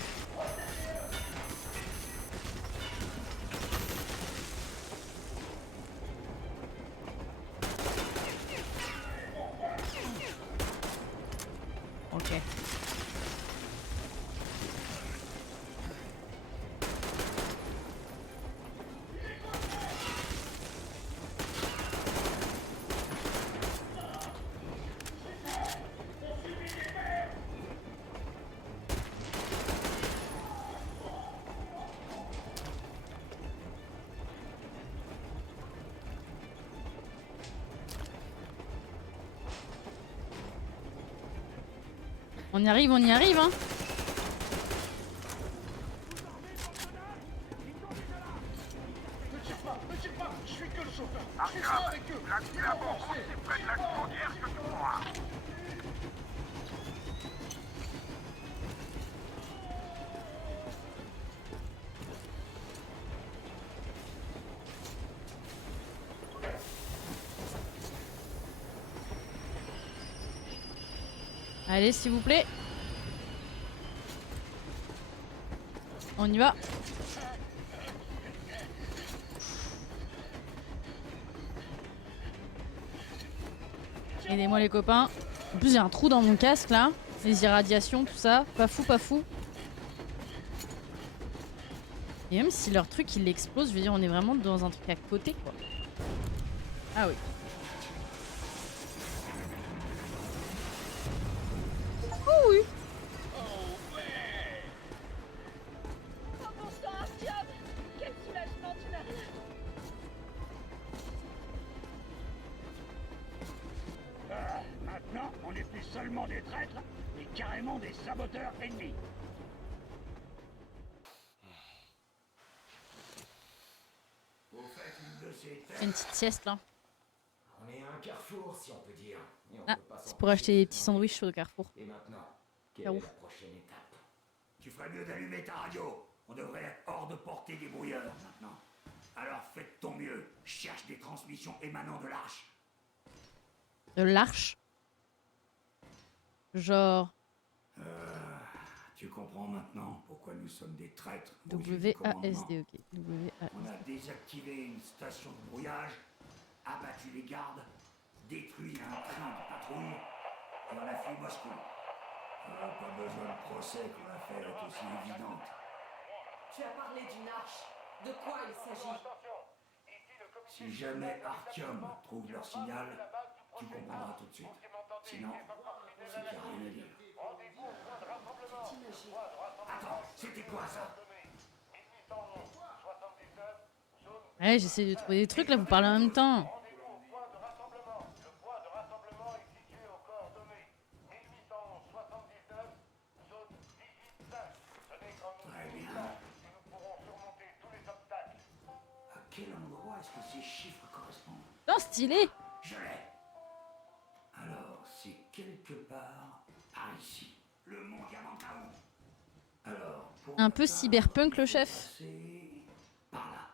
Ok. On y arrive, hein. Ne tire pas, ne tire pas. Je suis que le chauffeur. Je suis Artyom, là avec eux. la tuile a beaucoup aussi près de la chaudière que tu pourras. Allez, s'il vous plaît. On y va. Aidez-moi les copains. En plus, j'ai un trou dans mon casque là. Les irradiations, tout ça. Pas fou, pas fou. Et même si leur truc il explose, je veux dire, on est vraiment dans un truc à côté quoi. Ah oui. Oh oui. Oh bon sang, Artyom! Quel soulagement, tu n'as rien! Maintenant, on n'est plus seulement des traîtres, mais carrément des saboteurs ennemis. Au fait, une de ces Fais une petite sieste là. On est à un carrefour, si on peut dire. Et on Ah, peut pas c'est pour acheter des petits sandwichs au Carrefour. Et maintenant, quelle Ah, est ouf. la prochaine étape? Tu ferais mieux d'allumer ta radio. On devrait être hors de portée des brouilleurs maintenant. Alors faites ton mieux. Cherche des transmissions émanant de l'arche. De l'arche. Genre. Tu Tu comprends maintenant pourquoi nous sommes des traîtres aux yeux du WASD, commandement. ok. WASD. On a désactivé une station de brouillage, abattu les gardes, détruit un train de patrouille et on a fui Moscou. Pas besoin de procès quand l'affaire est aussi évidente. Tu as parlé d'une arche. De quoi il s'agit? Si jamais Artyom trouve leur signal, tu comprendras tout de suite. Sinon, c'est qu'il n'y a rien à dire. Attends, c'était quoi ça? Ouais, j'essaie de trouver des trucs là, vous parlez en même temps. Très bien. À quel endroit est-ce que ces chiffres correspondent? Oh, stylé! Je l'ai. Alors, c'est quelque part par ici. Le mont Yamantaou. Alors, pour Un peu cyberpunk, le chef. passer par là.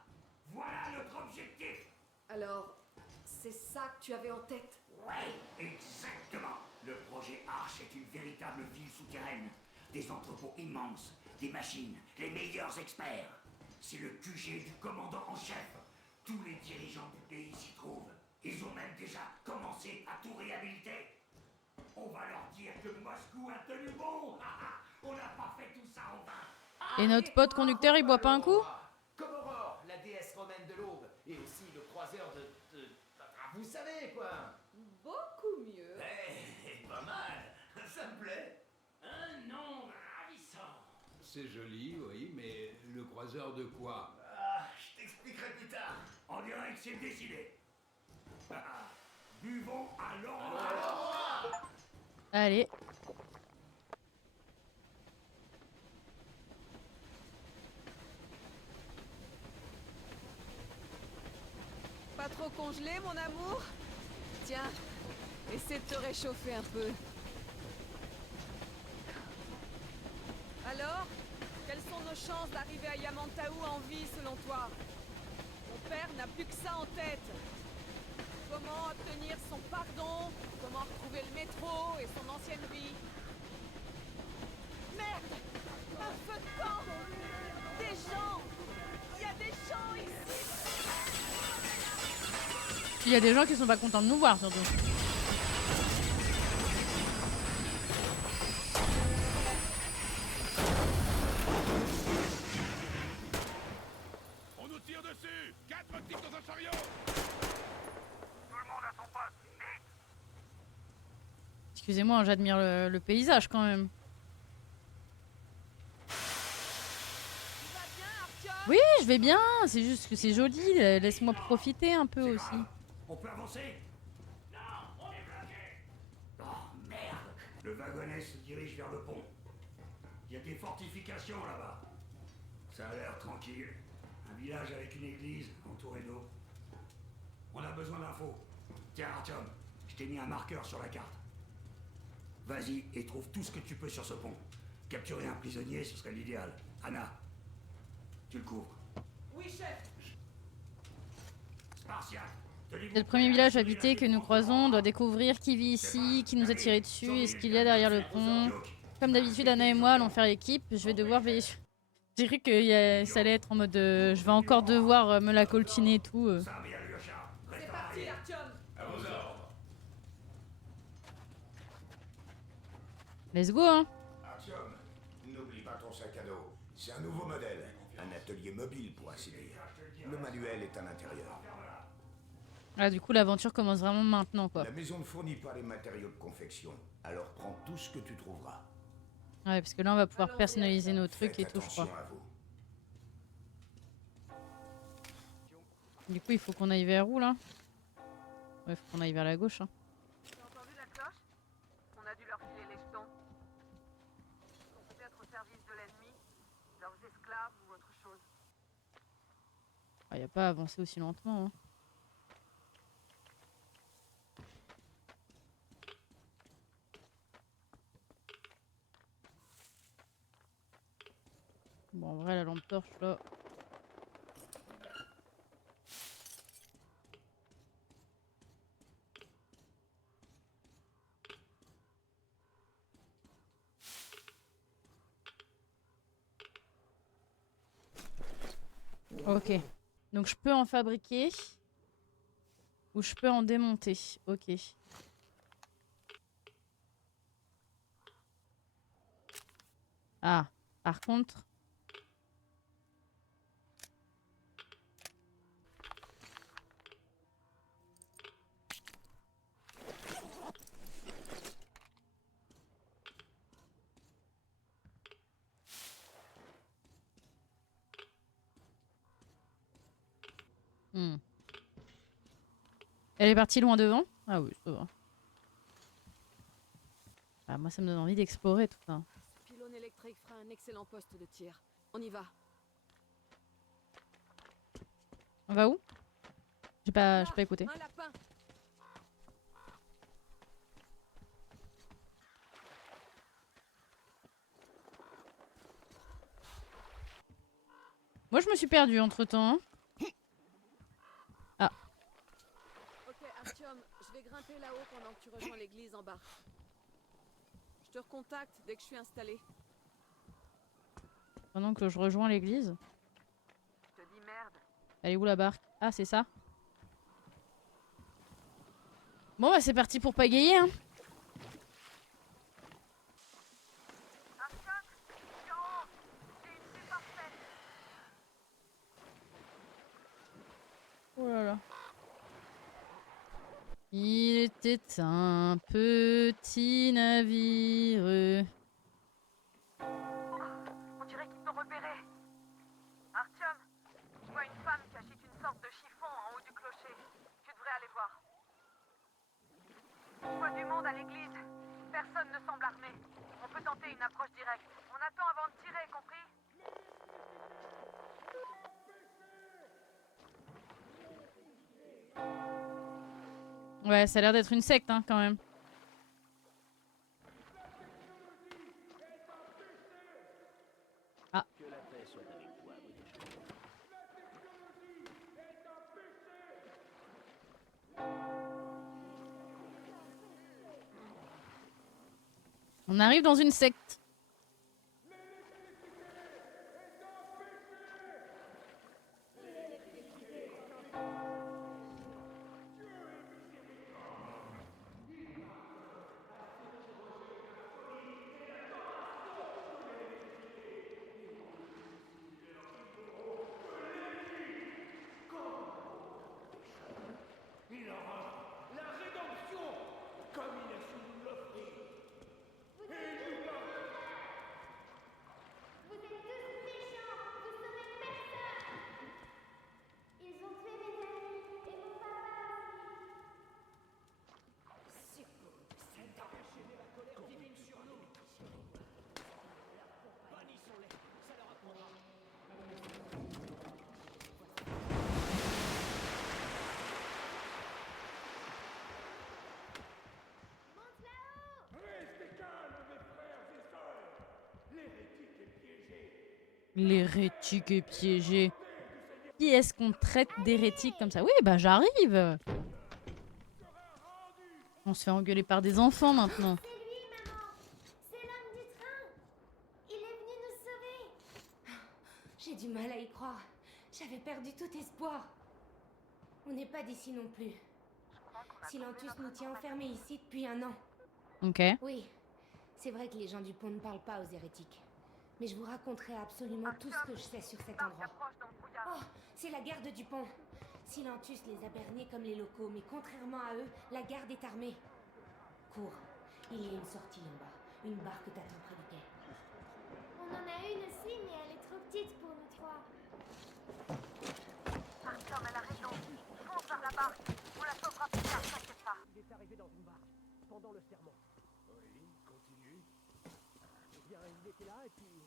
Voilà notre objectif. Alors, c'est ça que tu avais en tête? Ouais, exactement. Le projet Arche est une véritable ville souterraine. Des entrepôts immenses, des machines, les meilleurs experts. C'est le QG du commandant en chef. Tous les dirigeants du pays s'y trouvent. Ils ont même déjà commencé à tout réhabiliter. On va leur dire que Moscou a tenu bon. On n'a pas fait tout ça en vain. Et notre pote conducteur, il boit pas un coup? Comme Aurore, la déesse romaine de l'aube, et aussi le croiseur vous savez quoi. Beaucoup mieux. Pas mal. Ça me plaît. Un nom ravissant. C'est joli, oui, mais le croiseur de quoi? Ah, je t'expliquerai plus tard. On dirait que c'est décidé. Buvons à l'orange. Allez. Pas trop congelé, mon amour? Tiens, essaie de te réchauffer un peu. Alors, quelles sont nos chances d'arriver à Yamantaou en vie, selon toi? Mon père n'a plus que ça en tête. Comment obtenir son pardon? Comment retrouver le métro et son ancienne vie? Merde! Un feu de camp! Des gens! Il y a des gens ici! Il y a des gens qui sont pas contents de nous voir, surtout. On nous tire dessus. 4 types dans un chariot. Tout le monde à son poste. Vite. Excusez-moi, j'admire le paysage quand même. Tu vas bien, Artyom? Oui, je vais bien. C'est juste que c'est joli. Laisse-moi profiter un peu aussi. On peut avancer? Non, on est bloqué. Oh merde! Le wagonnet se dirige vers le pont. Il y a des fortifications là-bas. Ça a l'air tranquille. Un village avec une église entourée d'eau. On a besoin d'infos. Tiens Artyom, je t'ai mis un marqueur sur la carte. Vas-y et trouve tout ce que tu peux sur ce pont. Capturer un prisonnier, ce serait l'idéal. Anna, tu le couvres. Oui, chef. Spartiate, C'est le premier village habité que nous croisons. On doit découvrir qui vit ici, qui nous a tiré dessus et ce qu'il y a derrière le pont. Comme d'habitude, Anna et moi allons faire l'équipe. Je vais devoir veiller sur... J'ai cru que ça allait être en mode je vais encore devoir me la coltiner et tout. C'est parti, Artyom. À vos ordres. Let's go, hein. Artyom, n'oublie pas ton sac à dos. C'est un nouveau modèle. Un atelier mobile, pour ainsi dire. Le manuel est à l'intérieur. Ah, du coup, l'aventure commence vraiment maintenant, quoi. La maison ne fournit pas les matériaux de confection. Alors prends tout ce que tu trouveras. Ouais, parce que là, on va pouvoir personnaliser nos trucs et Faites tout, je crois. attention à vous. Du coup, il faut qu'on aille vers où, là? Ouais, faut qu'on aille vers la gauche, hein. T'as entendu la cloche? On a dû leur filer les jetons. Ils sont peut-être au service de l'ennemi, leurs esclaves ou autre chose. Ah, y a pas à avancer aussi lentement, hein. Bon, en vrai, la lampe torche, là... Ok. Donc je peux en fabriquer. Ou je peux en démonter. Ok. Ah. Par contre... Hmm. Elle est partie loin devant? Ah oui, ça va. Ah, moi, ça me donne envie d'explorer tout ça. Ce pylône électrique fera un excellent poste de tir. On y va. On va où? J'ai pas écouté. Un lapin. Moi, je me suis perdue entre-temps. Hein. Ah. Ok, Artyom, je vais grimper là-haut pendant que tu rejoins l'église en bas. Je te recontacte dès que je suis installée. Pendant que je rejoins l'église. Je te dis merde. Elle est où la barque? Ah, c'est ça. Bon, bah, c'est parti pour pagayer, hein. Oh là là. Il était un petit navire. On dirait qu'ils t'ont repéré. Artyom, je vois une femme qui agite une sorte de chiffon en haut du clocher. Tu devrais aller voir. Je vois du monde à l'église. Personne ne semble armé. On peut tenter une approche directe. On attend avant de tirer, compris? Ouais, ça a l'air d'être une secte, hein, quand même. Ah. Que la paix soit avec toi, On arrive dans une secte. La rédemption, comme il a su nous l'offrir. Vous êtes tous méchants, vous sauvez personne. Ils ont tué mes amis et mon papa aussi. C'est empêcher la colère divine sur nous. Bannissons-les, ça leur apprendra. Monte là-haut. Restez calmes, mes frères et sœurs. L'hérétique est piégé. L'hérétique est piégé. Qui est-ce qu'on traite d'hérétique comme ça? Oui, bah j'arrive. On se fait engueuler par des enfants maintenant. C'est lui, maman. C'est l'homme du train. Il est venu nous sauver. J'ai du mal à y croire. J'avais perdu tout espoir. On n'est pas d'ici non plus. Silentus nous tient enfermés ici depuis 1 an. Ok. Oui, c'est vrai que les gens du pont ne parlent pas aux hérétiques. Mais je vous raconterai absolument tout ce que je sais sur cet endroit. Oh, c'est la garde du pont. Silentus les a bernés comme les locaux, mais contrairement à eux, la garde est armée. Cours, il y a une sortie en bas. Une barque t'attend près du quai. On en a une aussi, mais elle est trop petite pour nous 3. Artyom, elle a raison. Fonce vers la barque. On la sauvera plus tard, t'inquiète pas. Il est arrivé dans une barque, pendant le sermon. Oui, continue. Eh bien, il était là et puis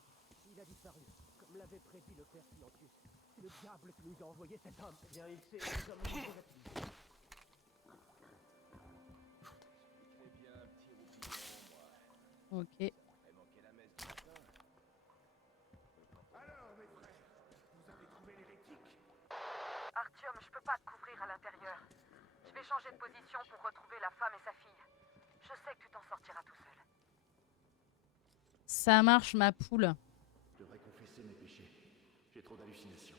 il a disparu, comme l'avait prédit le père Silentus. C'est le diable qui nous a envoyé cet homme. Eh bien, il s'est comme nous volatilisé. Eh bien, un petit roupillon, moi. Ok. J'ai manqué la messe du matin. Alors, mes frères, vous avez trouvé l'hérétique? Artyom, je peux pas te couvrir à l'intérieur. Je vais changer de position pour retrouver la femme et sa fille. Je sais que tu t'en sortiras tout seul. Ça marche, ma poule. Je devrais confesser mes péchés. J'ai trop d'hallucinations.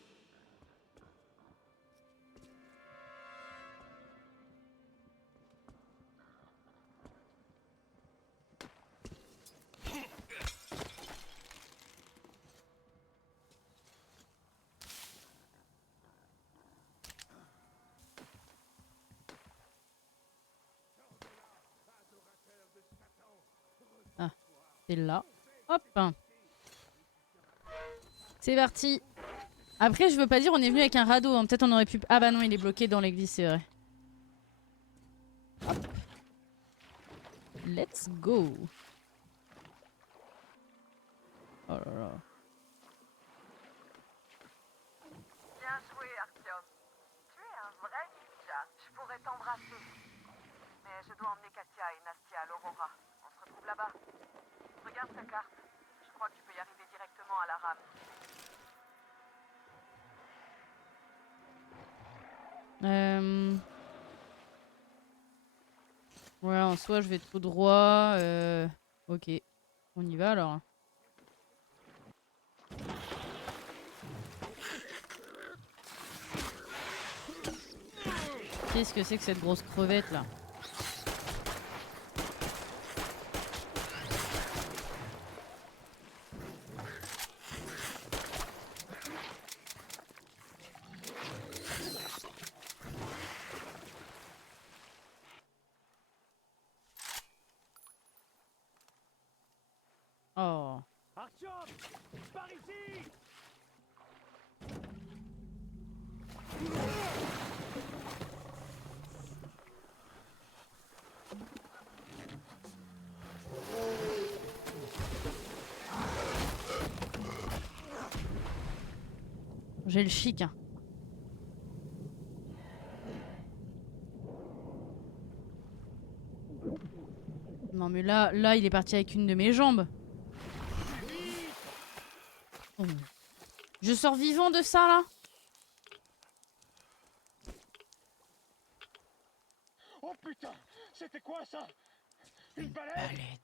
C'est là. Hop. C'est parti. Après, je veux pas dire on est venu avec un radeau. Hein. Peut-être on aurait pu... Ah bah non, il est bloqué dans l'église, c'est vrai. Hop. Let's go. Oh là là. Bien joué, Artyom. Tu es un vrai ninja. Je pourrais t'embrasser. Mais je dois emmener Katia et Nastia à l'Aurora. On se retrouve là-bas. Regarde ta carte. Je crois que tu peux y arriver directement à la rame. Ouais, en soi, je vais tout droit. Ok. On y va alors. Qu'est-ce que c'est que cette grosse crevette là? Oh. Artyom, par ici! J'ai le chic. Hein. Non mais là, il est parti avec une de mes jambes. Oh. Je sors vivant de ça là? Oh putain, c'était quoi ça? Une baleine?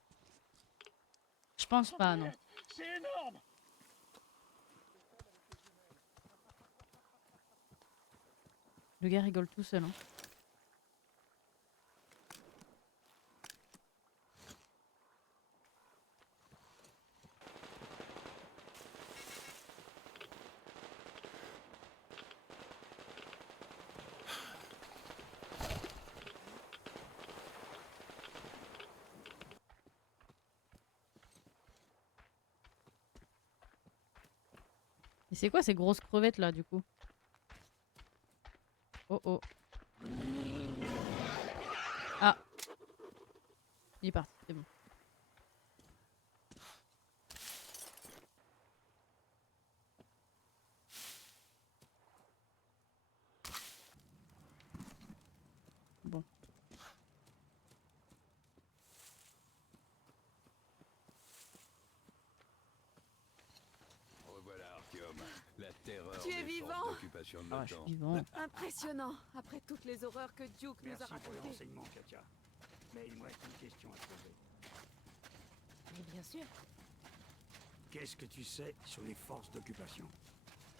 Je pense pas, non. C'est énorme! Le gars rigole tout seul. Hein. Et c'est quoi ces grosses crevettes là du coup? Oh oh. Ah. Il est parti, c'est bon. Bon. Revoilà Artyom, la terreur Tu es des forces vivant? d'occupation de Ah, je l'OTAN. suis vivant. Impressionnant, après toutes les horreurs que Duke nous a Merci pour le racontées. renseignement, Katia. Mais il me reste une question à te poser. Mais bien sûr. Qu'est-ce que tu sais sur les forces d'occupation?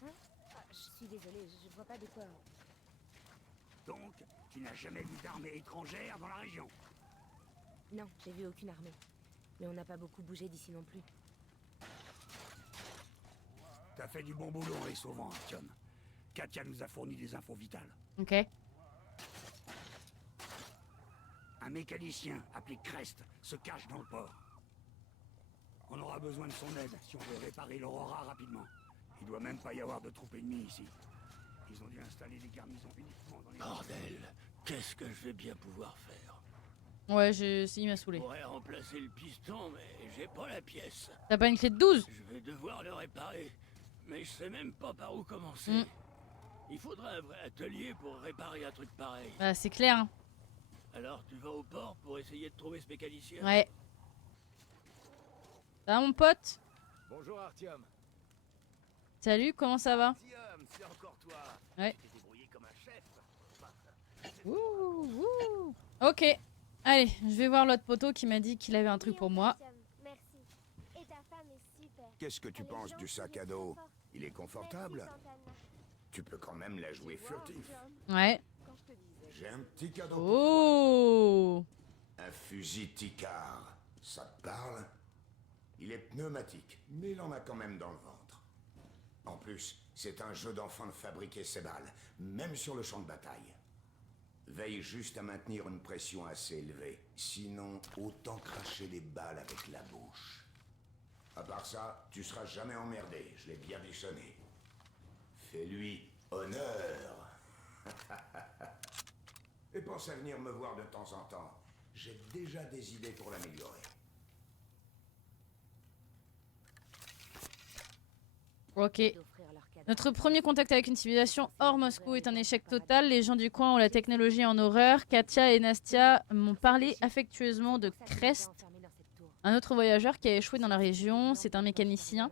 Je suis désolée, je vois pas de quoi. Donc, tu n'as jamais vu d'armée étrangère dans la région? Non, j'ai vu aucune armée. Mais on n'a pas beaucoup bougé d'ici non plus. T'as fait du bon boulot en les sauvant, Artyom. Katia nous a fourni des infos vitales. Ok. Un mécanicien appelé Crest se cache dans le port. On aura besoin de son aide si on veut réparer l'Aurora rapidement. Il doit même pas y avoir de troupes ennemies ici. Ils ont dû installer des garnisons uniquement dans les... Bordel, qu'est-ce que je vais bien pouvoir faire? Ouais, il m'a saoulé. Je pourrais remplacer le piston, mais j'ai pas la pièce. T'as pas une clé de 12? Je vais devoir le réparer, mais je sais même pas par où commencer. Il faudrait un vrai atelier pour réparer un truc pareil. Bah, c'est clair. Hein. Alors tu vas au port pour essayer de trouver ce mécanicien? Ouais. Ça va mon pote? Bonjour Artyom. Salut, comment ça va? Artyom, c'est encore toi. Ouais. Tu t'es débrouillé comme un chef. Ouh, ouh. Ok. Allez, je vais voir l'autre poteau qui m'a dit qu'il avait un truc pour moi. Merci. Et ta femme est super. Qu'est-ce que tu penses du sac à dos? Il est confortable? Tu peux quand même la jouer furtif. Ouais. J'ai un petit cadeau. Oh! Un fusil Tikar. Ça te parle? Il est pneumatique, mais il en a quand même dans le ventre. En plus, c'est un jeu d'enfant de fabriquer ses balles, même sur le champ de bataille. Veille juste à maintenir une pression assez élevée. Sinon, autant cracher les balles avec la bouche. À part ça, tu seras jamais emmerdé, je l'ai bien déchonné. Fais-lui honneur. Et pense à venir me voir de temps en temps. J'ai déjà des idées pour l'améliorer. Ok. Notre premier contact avec une civilisation hors Moscou est un échec total. Les gens du coin ont la technologie en horreur. Katia et Nastia m'ont parlé affectueusement de Crest, un autre voyageur qui a échoué dans la région. C'est un mécanicien.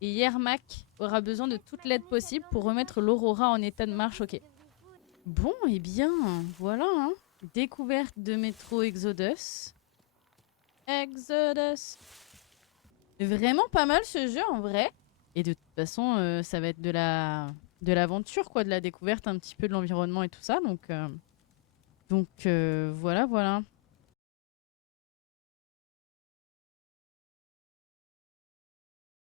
Et Yermak aura besoin de toute l'aide possible pour remettre l'Aurora en état de marche. Ok. Bon, eh bien, voilà. Hein. Découverte de métro Exodus. Exodus. Vraiment pas mal ce jeu en vrai. Et de toute façon, ça va être de l'aventure, quoi, de la découverte un petit peu de l'environnement et tout ça. Donc voilà, voilà.